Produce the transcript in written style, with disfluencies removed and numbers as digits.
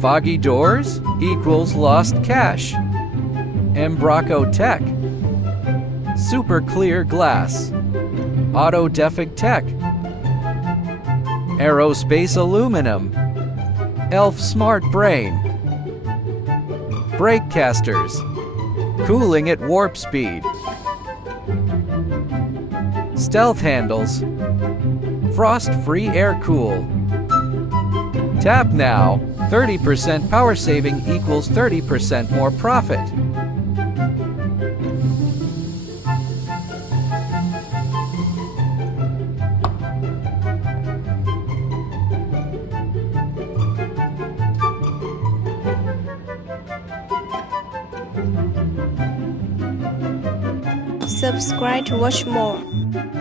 Foggy doors equals lost cash. Embraco Tech. Super clear glass. Auto Defig Tech. Aerospace Aluminum. Elf Smart Brain. Brake casters. Cooling at warp speed. Stealth handles. Frost-free air cool. Tap now. 30% power saving equals 30% more profit. Subscribe to watch more.